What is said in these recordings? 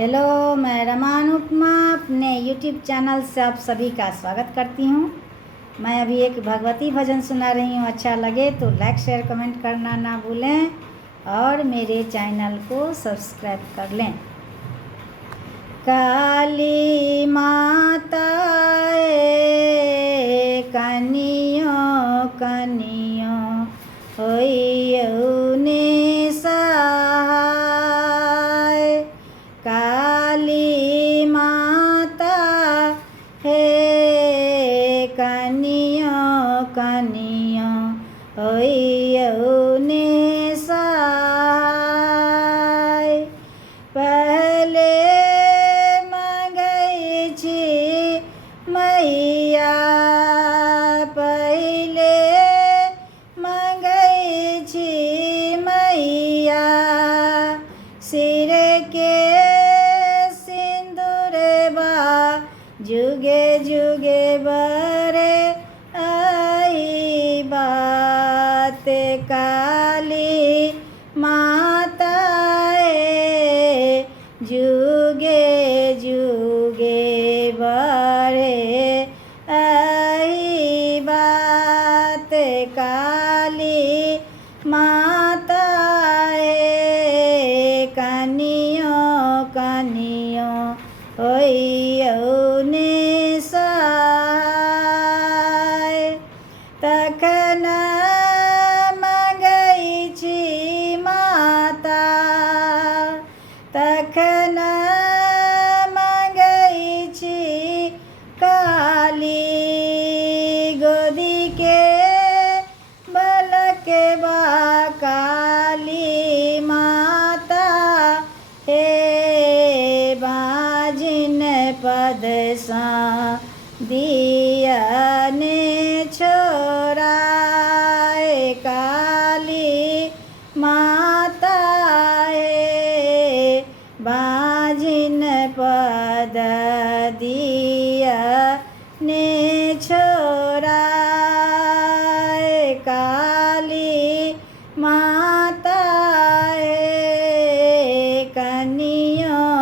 Hello, मैं रमान उपमा अपने YouTube channel से आप सभी का स्वागत करती हूँ। मैं अभी एक भगवती भजन सुना रही हूँ। अच्छा लगे तो लाइक शेयर कमेंट करना ना भूलें और मेरे चैनल को सब्सक्राइब कर लें। काली माता कनियों कनियों होइउने सहाय। काली माता हे कनियों कनियों होइउने सहाय। पहले मंगई छी मैया, पहले मंगई छी मैया, सिर के सिंदूरबा जुगे जुगे बरे आई बात। काली माता जुगे जुगे बरे आई बात। काली माता कनियों कनियों होइउने सहाय। तखन मंगई छी माता, तखन मंगई छी काली, गोदी के बलकबा काली माता हे बाजिन पद सा दियने छोड़ाए। काली माता हे बाजिन पद दियने छोड़ाए। काली माता हे कनियों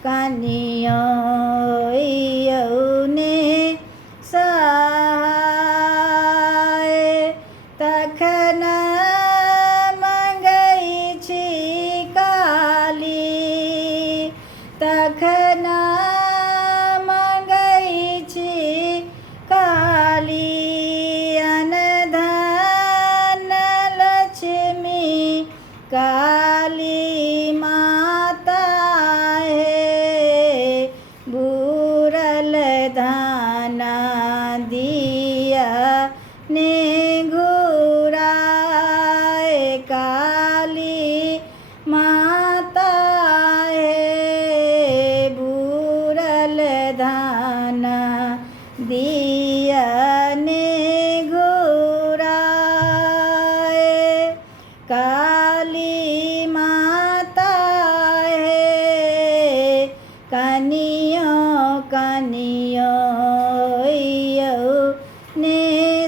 कनियों होइउने सहाय। तखन मंगई छी काली, तखन मंगई छी काली, अनधन लक्ष्मी काली माता हे बूरल धाना दिया ने घुराए। काली माता हे बूरल धाना दिया ने घुराए। काली माता हे कनियों कनियों होइउने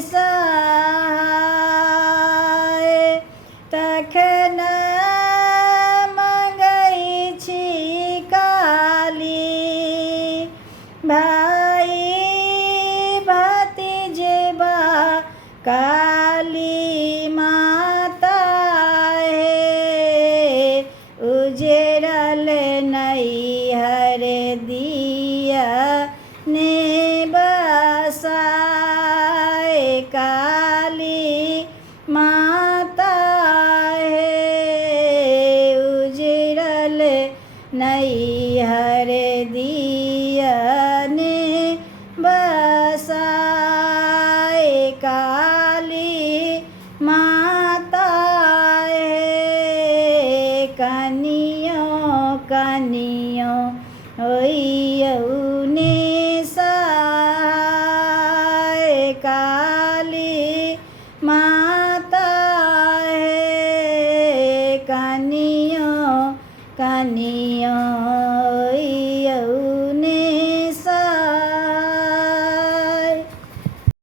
सहाय। तखन मंगई छी काली, भाई भतीजबा काली माता हे उजरल नैहर दिया ने बसाए। काली माता हे उजरल नैहर दिया ने बसाए। काली माता हे कनियों कनियों होइउने सहाय। काली माँ